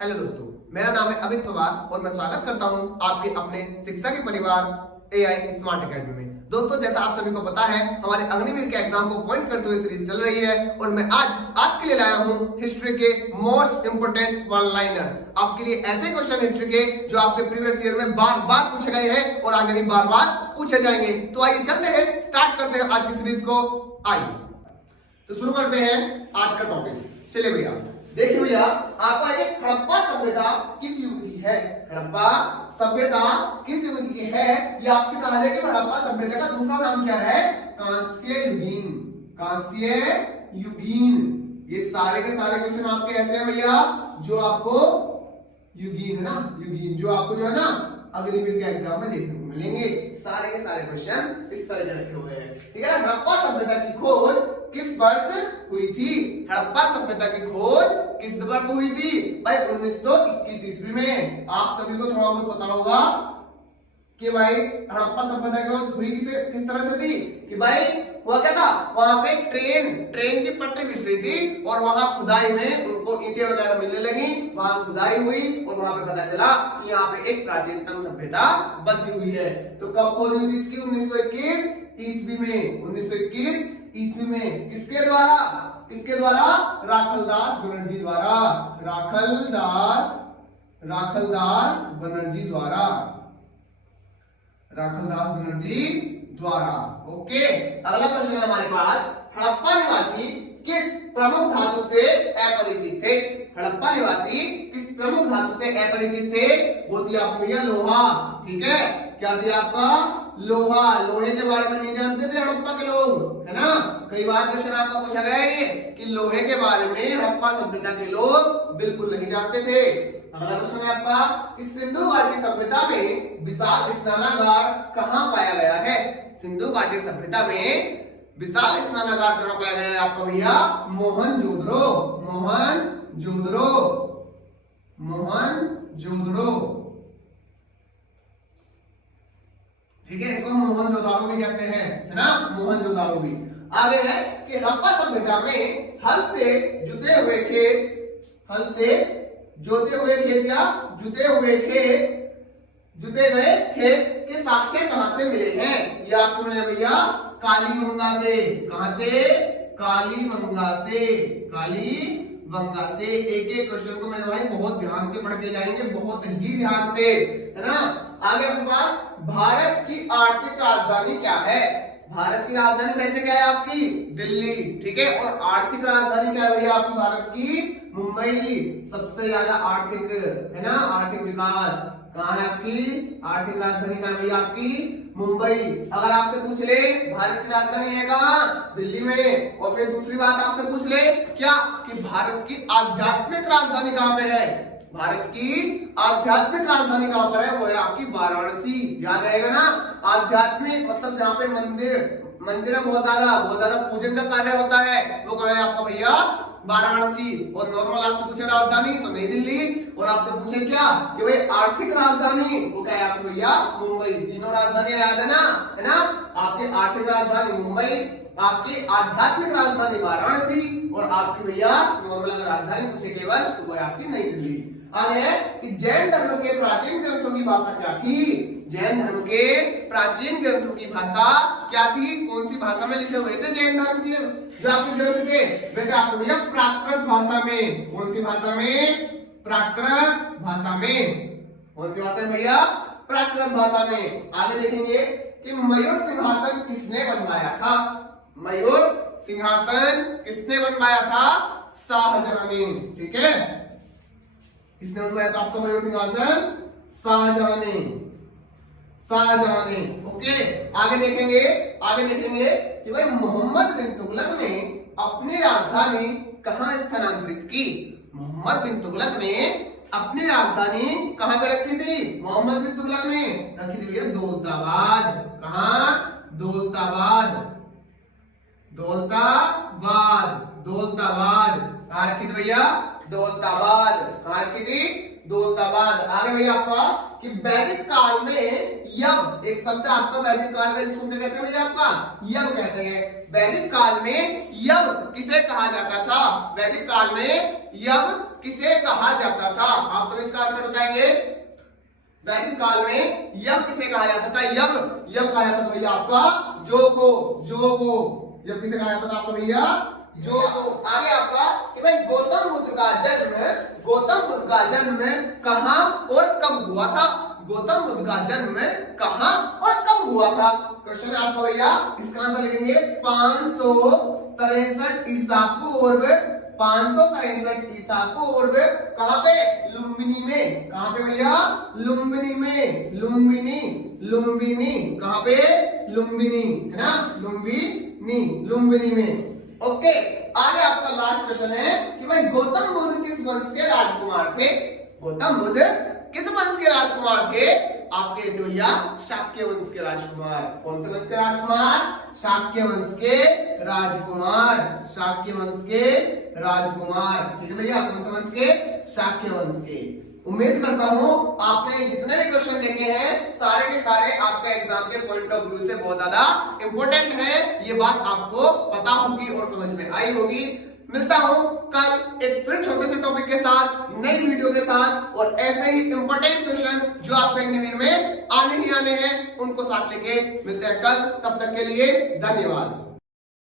Hello दोस्तों, मेरा नाम है अमित पवार और मैं स्वागत करता हूं आपके अपने शिक्षा के परिवार एआई स्मार्ट एकेडमी में। दोस्तों, जैसा आप सभी को पता है, हमारे अग्निवीर के एग्जाम को पॉइंट करते हुए सीरीज चल रही है और मैं आज आपके लिए लाया हूं हिस्ट्री के मोस्ट इंपोर्टेंट वन लाइनर। आपके लिए ऐसे क्वेश्चन हिस्ट्री के जो आपके प्रीवियस ईयर में बार बार पूछे गए हैं और आगे भी बार बार पूछे जाएंगे। तो आइए चलते हैं, स्टार्ट करते हैं आज की सीरीज को। आइए तो शुरू करते हैं आज का टॉपिक। चलिए भैया, देखिए भैया, आपको हड़प्पा सभ्यता किस युग की है? हड़प्पा सभ्यता किस युग की है? ये आपसे कहा जाए कि हड़प्पा सभ्यता का दूसरा नाम क्या है? कांस्य युगीन। कांस्य युगीन। ये सारे के सारे क्वेश्चन आपके ऐसे हैं भैया जो आपको युगीन है ना, युगीन जो आपको जो है ना अग्निवीर के एग्जाम में देखने को मिलेंगे। सारे के सारे क्वेश्चन इस तरह के रखे हुए हैं। ठीक है, हड़प्पा सभ्यता की खोज किस वर्ष हुई थी? हड़प्पा सभ्यता की खोज किस वर्ष हुई थी? भाई 1921 ईस्वी में। आप सभी को थोड़ा बहुत पता होगा कि भाई हड़प्पा सभ्यता की खोज हुई किस तरह से थी कि भाई हुआ क्या था, वहां पे ट्रेन की पटरी बिछ रही थी और वहां खुदाई में उनको ईंटें वगैरह मिलने लगी। वहां खुदाई हुई और वहां पे पता चला कि यहाँ पे एक प्राचीनतम सभ्यता बसी हुई है। तो कब खोज हुई थी इसकी? 1921 ईस्वी में। 1921 ईस्वी में। किसके द्वारा? किसके द्वारा? राखलदास बनर्जी द्वारा। राखलदास बनर्जी द्वारा। राखलदास बनर्जी द्वारा। ओके, अगला क्वेश्चन है हमारे पास, हड़प्पा निवासी किस प्रमुख धातु से अपरिचित थे? हड़प्पा निवासी किस प्रमुख धातु से अपरिचित थे? वो थी आपको भैया लोहा। ठीक है, क्या दिया आपका? लोहा। लोहे के बारे में नहीं जानते थे हड़प्पा के लोग, है ना? कई बार क्वेश्चन आपका पूछा गया है कि लोहे के बारे में हड़प्पा सभ्यता के लोग बिल्कुल नहीं जानते थे। अगला क्वेश्चन है आपका कि सिंधु घाटी सभ्यता में विशाल स्नानागार कहाँ पाया गया है? सिंधु घाटी सभ्यता में विशाल स्नानागार कहाँ पाया गया है आपका भैया? मोहनजोदड़ो। मोहनजोदड़ो। ठीक है, इसको मोहनजोदारो भी कहते हैं, है ना? मोहनजोदारो भी। आगे है कि हड़प्पा सभ्यता में हल से जुते हुए जुते हुए खेत के साक्ष्य कहां से मिले हैं? ये आपको मिले भैया कालीबंगा से। कहां से? कालीबंगा से। एक एक क्वेश्चन को मेरे भाई बहुत ध्यान से पढ़ के जाएंगे, बहुत ही ध्यान से, है ना? आगे आपके पास भारत की आर्थिक राजधानी क्या है? भारत की राजधानी वैसे क्या है आपकी? दिल्ली। ठीक है, और आर्थिक राजधानी क्या है भैया आपकी भारत की? मुंबई। सबसे ज्यादा आर्थिक, है ना, आर्थिक विकास कहाँ है आपकी? आर्थिक राजधानी कहाँ है भैया आपकी? मुंबई। अगर आपसे पूछ ले भारत की राजधानी है कहाँ? दिल्ली में। और फिर दूसरी बात आपसे पूछ ले क्या कि भारत की आध्यात्मिक राजधानी कहाँ पे है? भारत की आध्यात्मिक राजधानी कहां पर है? वो है आपकी वाराणसी। याद रहेगा ना? आध्यात्मिक मतलब जहां पे मंदिर में बहुत ज्यादा पूजन का कार्य होता है, वो कहां है आपका भैया? वाराणसी। और नॉर्मल आपसे पूछे राजधानी तो नई दिल्ली, और आपसे पूछे क्या कि भाई आर्थिक राजधानी, वो क्या है आपके भैया? मुंबई। तीनों राजधानियां याद है ना? आपकी आर्थिक राजधानी मुंबई, आपकी आध्यात्मिक राजधानी वाराणसी, और आपकी भैया नॉर्मल अगर राजधानी पूछे केवल तो वो है आपकी नई दिल्ली। आगे है कि जैन धर्म के प्राचीन ग्रंथों की भाषा क्या थी? जैन धर्म के प्राचीन ग्रंथों की भाषा क्या थी? कौन सी भाषा में लिखे हुए थे जैन धर्म के जो आपके ग्रंथ थे? वैसे आपको भैया प्राकृत भाषा में। कौन सी भाषा में? प्राकृत भाषा में। कौन सी भाषा में भैया? प्राकृत भाषा में। आगे देखेंगे कि मयूर सिंहासन किसने बनवाया था? मयूर सिंहासन किसने बनवाया था? शाहजहां ने। ठीक है, किसने बनवाया था आपको मयूर सिंहासन? शाहजहां ने। ओके, आगे देखेंगे कि भाई मोहम्मद बिन तुगलक ने अपनी राजधानी कहां स्थानांतरित की? मोहम्मद बिन तुगलक ने अपनी राजधानी कहां पे रखी थी? मोहम्मद बिन तुगलक ने रखी थी भैया दौलताबाद। कहां? दौलताबाद। कहां रखी थी भैया? दौलताबाद। कहां रखी थी? दौलताबाद। आगे भैया आपका कि वैदिक काल में यव, एक शब्द आपका वैदिक काल में जिसको कहते हैं भैया आपका यव कहते हैं। वैदिक काल में यव किसे कहा जाता था? वैदिक काल में यव किसे कहा जाता था? आप सब इसका आंसर बताएंगे। वैदिक काल में यव किसे कहा जाता था? यव कहा जाता था भैया आपका जो को। यव किसे कहा जाता था आपका भैया? जो को। आगे आपका कि भाई गौतम बुद्ध का जन्म कहां और कब हुआ था? गौतम बुद्ध का जन्म कहां और कब हुआ था? क्वेश्चन है आपका भैया, इसका आंसर लिखेंगे 563 ईसा पूर्व। 563 ईसा पूर्व कहां पे? लुम्बिनी में। कहां पे भैया? लुम्बिनी में। लुम्बिनी कहां पे? लुम्बिनी, है ना? लुम्बिनी में। ओके, आगे आपका लास्ट क्वेश्चन है कि भाई गौतम बुद्ध किस वंश के राजकुमार थे? गौतम बुद्ध किस वंश के राजकुमार थे? आपके थे भैया शाक्य वंश के राजकुमार। कौन से वंश के राजकुमार? शाक्य वंश के राजकुमार। शाक्य वंश के राजकुमार, ठीक है भैया? कौन से वंश के? शाक्य वंश के। उम्मीद करता हूं आपने जितने भी क्वेश्चन देखे हैं सारे के सारे आपके एग्जाम के पॉइंट ऑफ व्यू से बहुत ज्यादा इंपॉर्टेंट है। ये बात आपको पता होगी और समझ में आई होगी। मिलता हूं कल एक फिर छोटे से टॉपिक के साथ, नई वीडियो के साथ, और ऐसे ही इंपॉर्टेंट क्वेश्चन जो आपके अग्निवीर में आने ही आने हैं उनको साथ लेके मिलते हैं कल। तब तक के लिए धन्यवाद।